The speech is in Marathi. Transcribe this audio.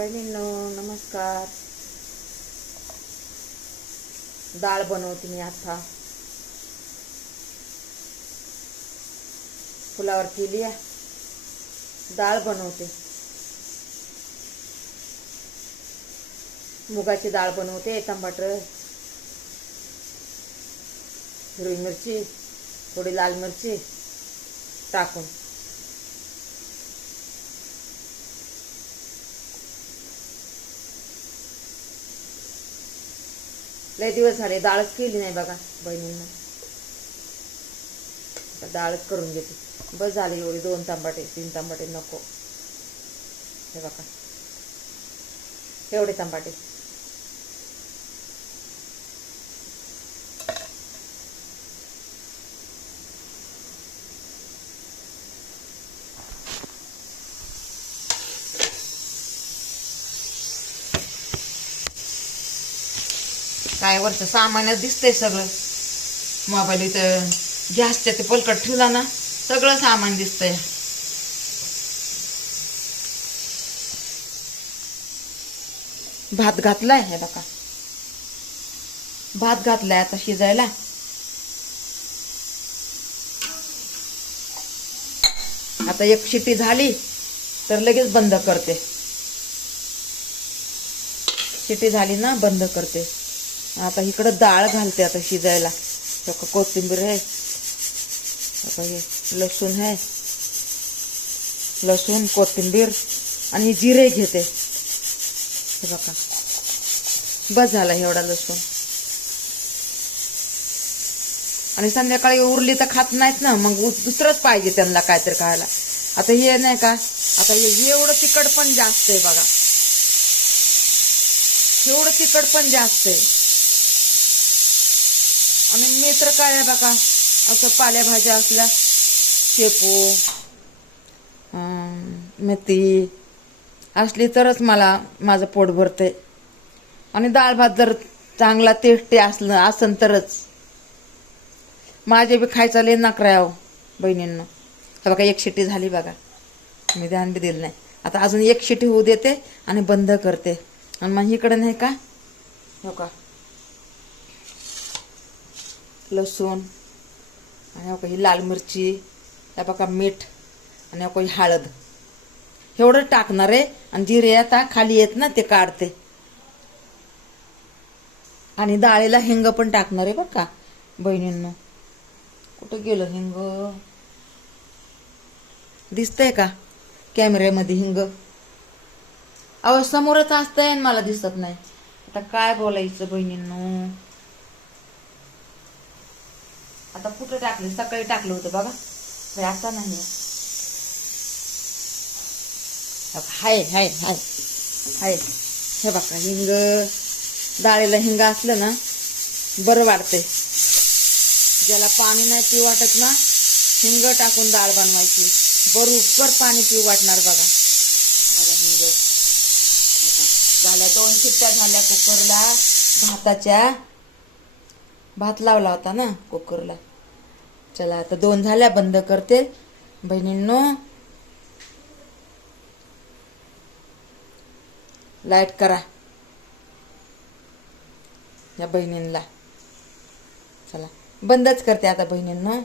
बहिणींनो नमस्कार. डाळ बनवते मी आता. फुलावर केली आहे. डाळ बनवते. मुगाची डाळ बनवते. टमाटर, हिरवी मिरची, थोडी लाल मिरची टाकून. लय दिवस झाले डाळच केली नाही बघा बहिणींना. डाळच करून घेते. बस झाले एवढी. 2 टमाटे 3 टमाटे नको. हे बघा एवढे टमाटे. काय वरचं सामानच दिसतंय सगळं. मोबाईल इथं गॅसच्या ते पलकट ठेवला ना, सगळं सामान दिसतंय. भात घातलाय. हे बघा भात घातलाय आता शिजायला. आता एक शिटी झाली तर लगेच बंद करते. शिटी झाली ना बंद करते. आता इकडं डाळ घालते आता शिजायला. कोथिंबीर आहे, हे लसूण आहे, लसूण कोथिंबीर आणि जिरे घेते. हे बघा बस झाला एवढा लसूण. आणि संध्याकाळी उरली तर खात नाहीत ना, मग दुसरंच पाहिजे त्यांना काहीतरी खायला. आता हे नाही का, आता एवढं तिखट पण जास्त आहे बघा. एवढं तिखट पण जास्त आहे. आणि मी तर काय आहे बघा, असं पालेभाज्या असल्या, शेपू, मेथी असली तरच मला माझं पोट भरते. आणि डाळ भात जर चांगला टेस्टी असन तरच. माझे बी खायचा लय नखरा आहे बहिणींना. हे बघा एक शिटी झाली बघा. मी ध्यान बी दिलं नाही. आता अजून एक शिटी होऊ देते आणि बंद करते. आणि मग इकडे नाही का, हो का लसूण आणि ही लाल मिरची, त्या बघा मीठ आणि हळद एवढं टाकणार आहे. आणि जिरे आता खाली येत ना ते काढते. आणि डाळीला हिंग पण टाकणार आहे बरं का बहिणींनो. कुठं गेलं हिंग? दिसतंय का कॅमेऱ्यामध्ये हिंग? अहो समोरच असतंय आणि मला दिसत नाही. आता काय बोलायचं बहिणींनो. आता कुठं टाकले? सकाळी टाकलं होतं बघा. आता नाही. हाय हाय हाय हाय. हे बघा हिंग. डाळीला हिंग असलं ना बरं वाटते. ज्याला पाणी नाही पिऊ वाटत ना, हिंग टाकून डाळ बनवायची. बरोबर पाणी पिऊ वाटणार बघा. बघा हिंग झाल्या. 2 शिट्ट्या झाल्या कुकरला भाताच्या. भात लावला होता ना कुकरला. चला आता 2 झाल्या, बंद करते बहिणींनो. लाईट करा या बहिणींना. चला बंदच करते आता बहिणींनो.